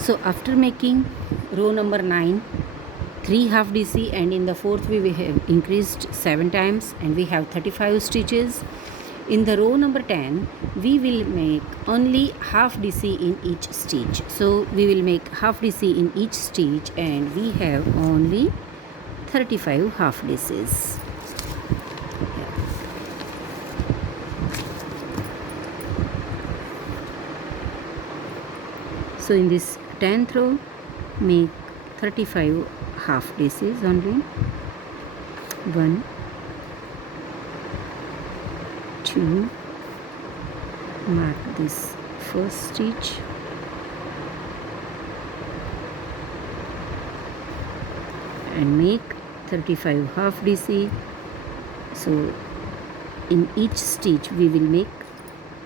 So after making row number 9, 3 half DC, and in the fourth we have increased 7 times and we have 35 stitches. In the row number 10 we will make only half DC in each stitch. So we will make half DC in each stitch and we have only 35 half DCs. So in this 10th row make 35 half DCs only. 1, 2, mark this first stitch, and make 35 half DC. So in each stitch we will make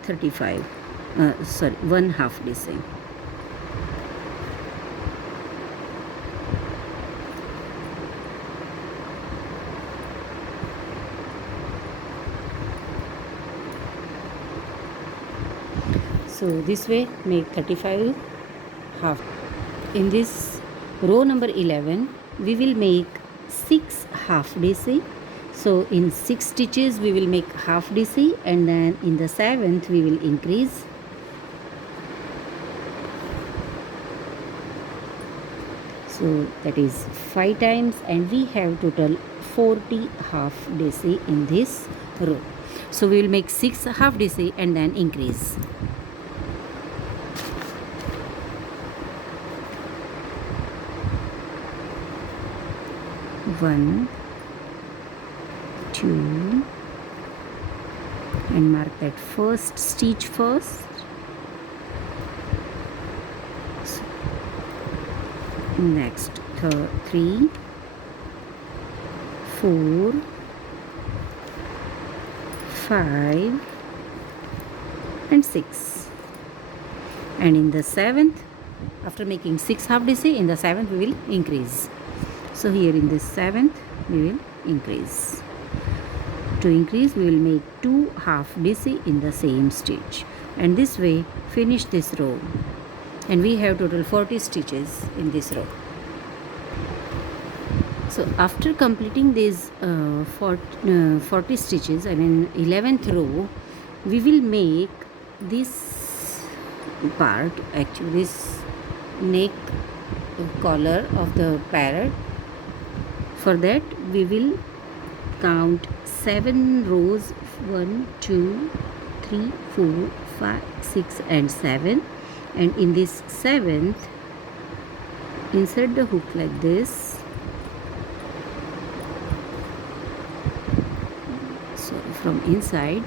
1 half DC. So this way make 35 half. In this row number 11 we will make 6 half DC. So in 6 stitches we will make half DC, and then in the 7th we will increase. So that is 5 times, and we have total 40 half DC in this row. So we will make 6 half DC and then increase. 1, 2, and mark that first stitch first. Next 3, 4, 5 and 6, and in the 7th, after making 6 half DC, in the 7th we will increase. So here in this 7th we will increase. To increase we will make 2 half DC in the same stitch, and this way finish this row, and we have total 40 stitches in this row. So after completing these 40 stitches, I mean 11th row, we will make this part, actually this neck collar of the parrot. For that we will count 7 rows, 1, 2, 3, 4, 5, 6 and 7, and in this 7th insert the hook like this. So from inside,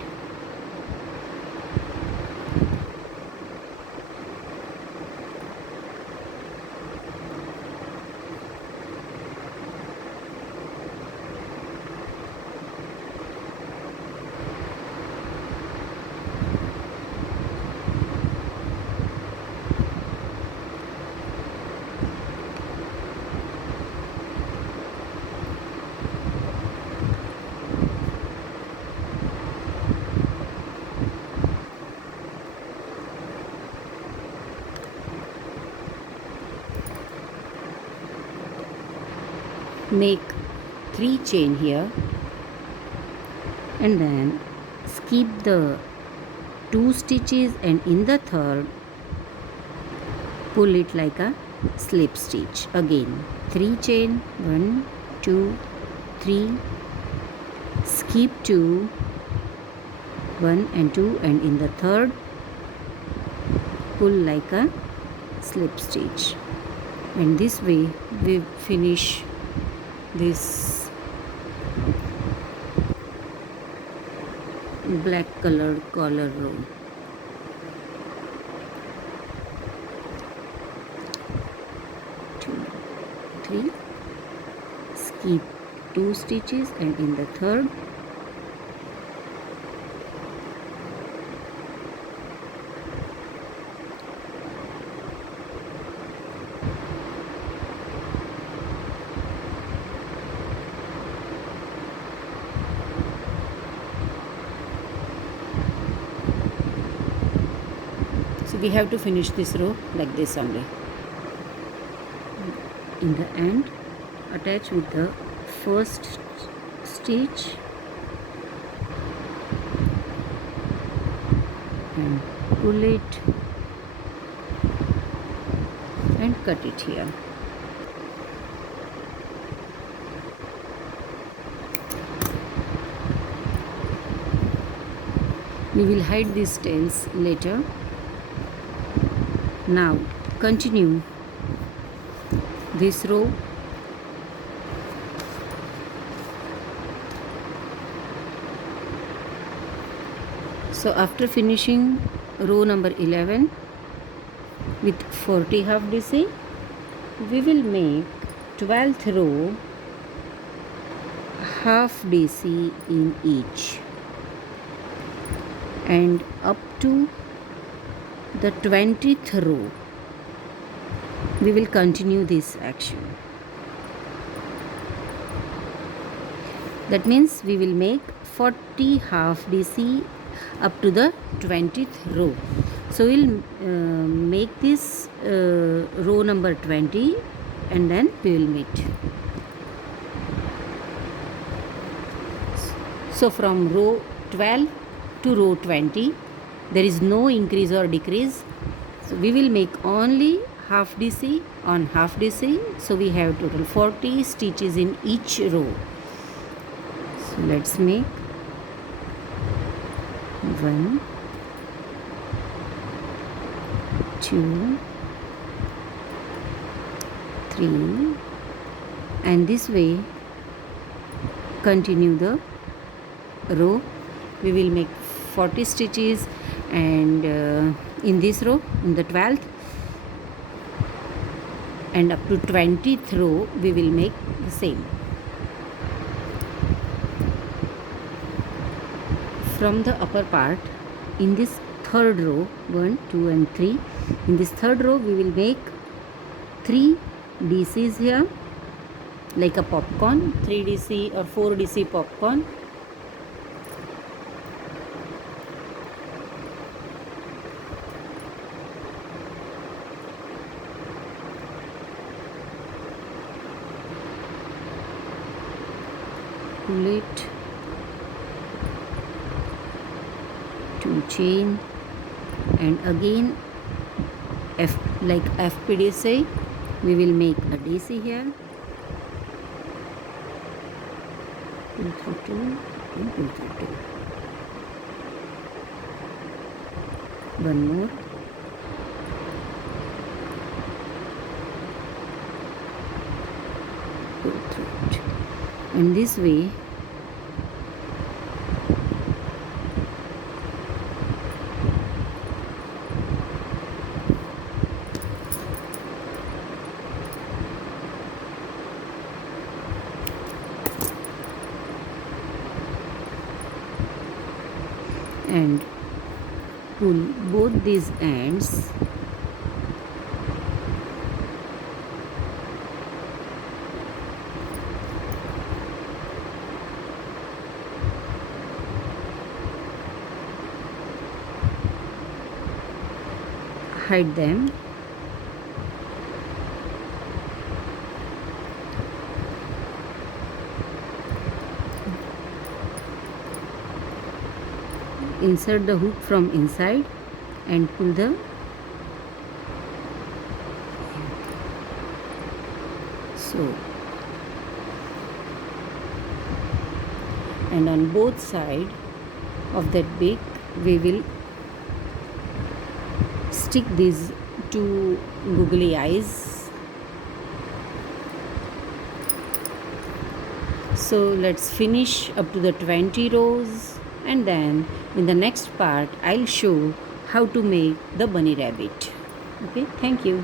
make 3 chain here, and then skip the 2 stitches, and in the 3rd pull it like a slip stitch. Again 3 chain, 1, 2, 3, skip 2, 1 and 2, and in the 3rd pull like a slip stitch, and this way we finish this black colored collar row. Two, 3, skip 2 stitches, and in the 3rd so we have to finish this row like this only. in the end, attach with the first stitch and pull it and cut it here. We will hide these tails later. Now continue this row. So after finishing row number 11 with 40 half DC, we will make 12th row half DC in each, and up to the 20th row we will continue this action. That means we will make 40 half DC up to the 20th row. So we'll make this row number 20 and then we will meet. So from row 12 to row 20 there is no increase or decrease. So we will make only half DC on half DC. So we have total 40 stitches in each row. So let's make 1, 2, 3, and this way continue the row. We will make 40 stitches, and in this row, in the 12th and up to 20th row we will make the same. From the upper part, in this third row, 1, 2 and 3, in this third row we will make 3 DCs here, like a popcorn, 3 DC or 4 DC popcorn. Pull it, 2 chain, and again like FPDC we will make a DC here. Pull through 2 and pull through 2. One more. Pull through it. And this way and pull both these ends hide them. Insert the hook from inside and pull the so, and on both sides of that beak we will stick these 2 googly eyes. So let's finish up to the 20 rows, and then in the next part I'll show how to make the bunny rabbit. Okay, thank you.